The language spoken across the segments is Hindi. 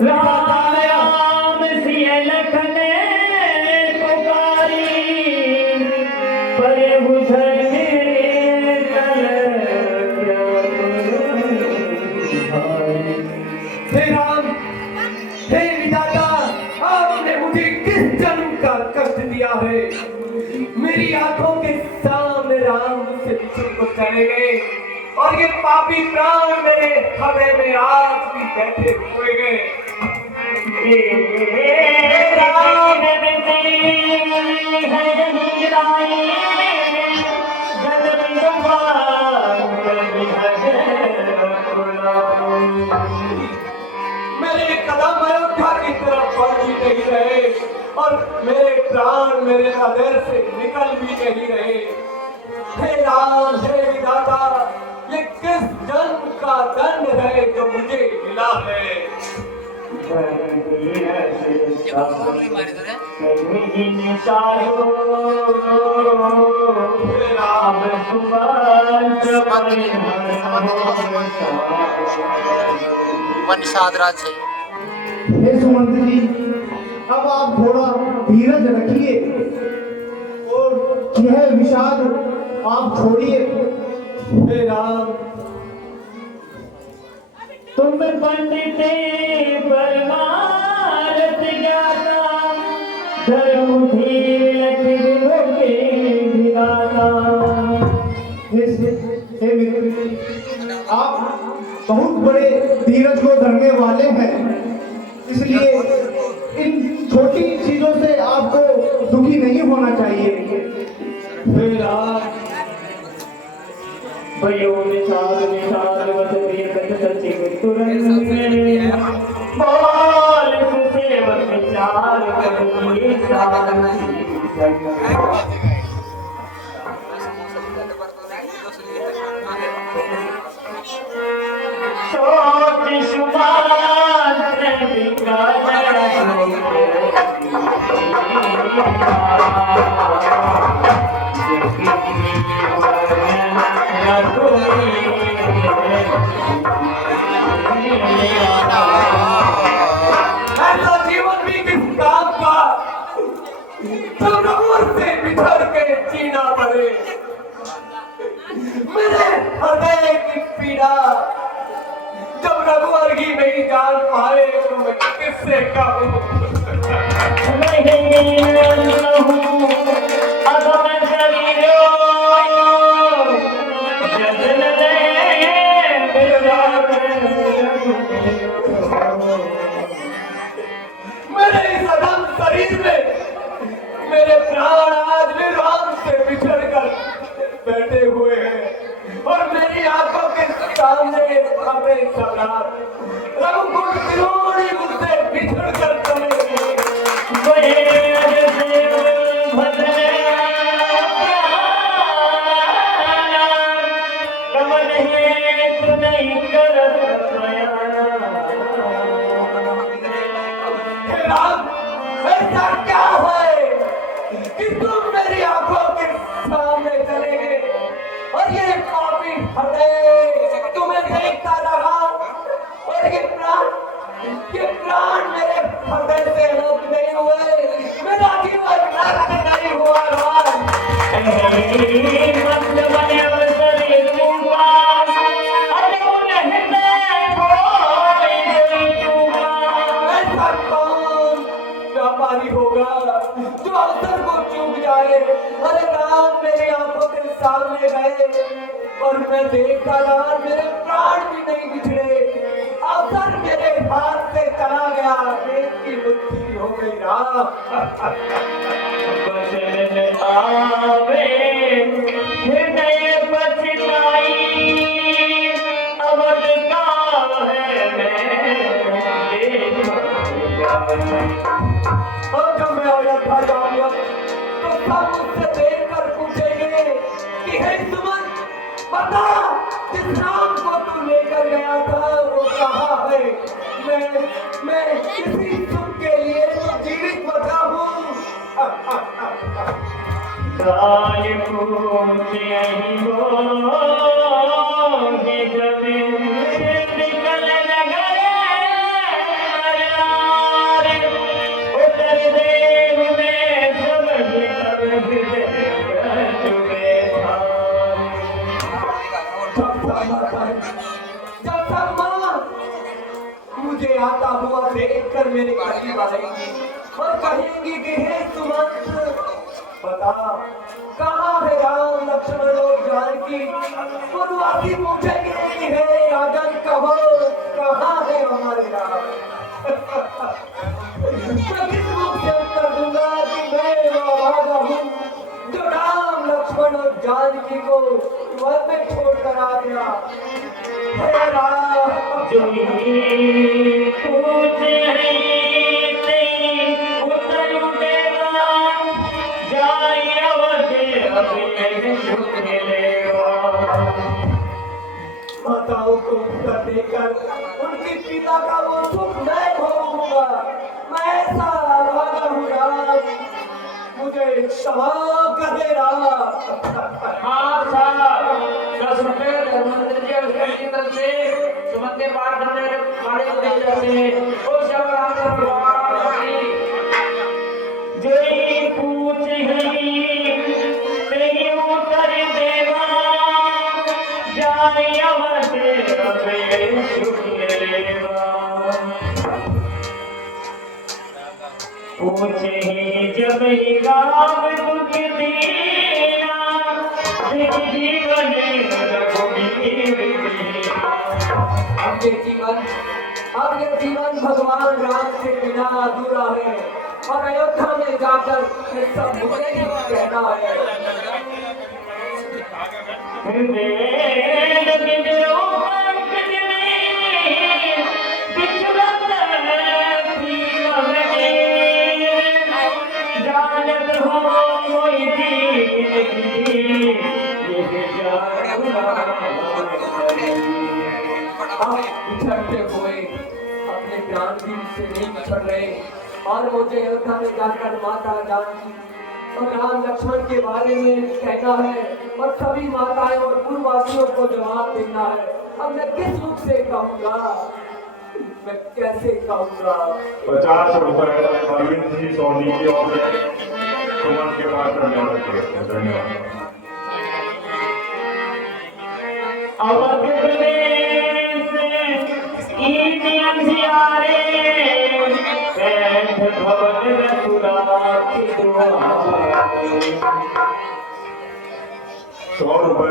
राम सिय लखन पुकारी पर उधर हे राम, हे विधाता, आपने मुझे किस जन्म का कष्ट दिया है। मेरी आंखों के सामने राम से बिछड़ चले गए और ये पापी प्राण मेरे हृदय में आज भी बैठे हुए गए। राम मेरे कदम अयोध्या की तरफ बढ़ भी नहीं रहे और मेरे प्राण मेरे हृदय से निकल भी नहीं रहे। हे राम, हे विधाता, ये किस जन्म का दंड है जो मुझे मिला है। राज है। हे सुमंत जी, अब आप थोड़ा धीरज रखिए और यह विषाद आप छोड़िए। हे राम, तुम पंडित परमारथ ज्ञाता धर्म धीरज विभुके विधाता। हे मित्र, आप बहुत बड़े धीरज को धरने वाले हैं, इसलिए इन छोटी चीजों से आपको दुखी नहीं होना चाहिए। हे राम, भयो निषाद निषाद वद प्रिय सचिव तुरंत में बोल सुसेवक विचार करी सोच शुभान ऐसा जीवन भी किस काम का जो नूर से बिछड़ के जीना पड़े। मेरे हृदय की पीड़ा जब रघुवर ही नहीं जान पाए तो मैं किससे कहूँ। मेरे इस अधम शरीर में मेरे प्राण आज भी राम से बिछड़ कर बैठे हुए हैं और मेरी आंखों के सामने हमें सलाम रघुकुल किरोड़ी मुझसे बिछड़ कर चले गए। हे राम, ऐसा क्या है कि तुम मेरी आंखों के सामने चले गए और ये पापी हृदय तुम्हें देखता रहा और ये प्राण मेरे हृदय से अलग नहीं हुए। मेरा जीवन नरक नहीं हुआ राम। ऐसा कौन व्यापारी होगा जो अवसर को चूक जाए। अरे राम, मेरी आंखों के सामने गए और मैं देखता रहा, मेरे प्राण भी नहीं बिछड़े, अवसर मेरे हाथ से चला गया, पेट की मुट्ठी हो गई राम। बचन आवे हृदय बचनाई अवध का है मैं और जब मैं अयोध्या जाऊंगा तो सब मुझसे देखकर पूछेंगे कि हे सुमन, बता जिस राम को तू लेकर गया था वो कहाँ है। मैं इसी सुख के लिए तो जीवित बचा हूँ। गाय पूछ यही बोगे जब निकल गए मुझे आता हुआ देखकर मेरे करीब आएंगी और कहेंगी कि हे सुमंत, बता कहाँ है राम लक्ष्मण और जानकी। वनवासी पूछेंगे कि हे राजन कहो कहाँ है हमारे राम। मैं किस रूप से उत्तर दूंगा कि मैं वो अभागा हूँ जो राम लक्ष्मण और जानकी को वन में छोड़कर आ गया। हे राम जुई पूछे तेरी उत्तर देवा जाय अवधि अभी सुख मिलेगा। माताओं को उत्तर देकर उनके पिता का वो सुख मैं भोगूंगा। मैं ऐसा अभागा हूँ राम, मुझे क्षमा कर दे राम। हाँ साहब, 10 रुपए धर्मेंद्र जी और उसके तरफ से सुमन के पास हमने वाले को दे जाते। ओ सब राम का भगवान जोई पूछ गई तेरी उत्तर देवा जाय अवधि अभी सुख मिलेगा। पूछे ही जब ही राम दुख दीना दिख जीवन रघुबीर दीना। अब ये जीवन भगवान राम से बिना अधूरा है और अयोध्या में जाकर ये सब मुझे ही कहना है। वेद विद्रो पंकज में बिछड़त प्रिय बने। जानत हो मोहि दीन ये आप बिछड़ते हुए अपने प्राण भी से नहीं बिछड़ रहे और मुझे अयोध्या में जाकर माता जानकी और राम लक्ष्मण के बारे में कहना है और सभी माताएं और पूर्ववासियों को जवाब देना है। अब मैं किस रूप से कहूँगा, मैं कैसे कहूँगा। 50 रुपए अरविंद जी सोनी की ओर से सुमन के पास धन्यवाद करते हैं। धन्यवाद। अवध ईद अंधियारे बैठ भवन रघुरा की दुआरे। 100 रुपए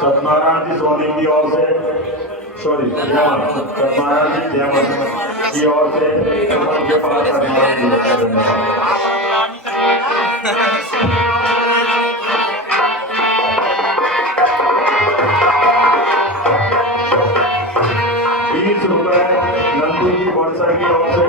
सत्यनारायण जी सोनी की ओर से, सॉरी सत्यनारायण जी जयमन की ओर से सुमन के पास धन्यवाद। 20 रुपए नंदू जी बड़सर की ओर से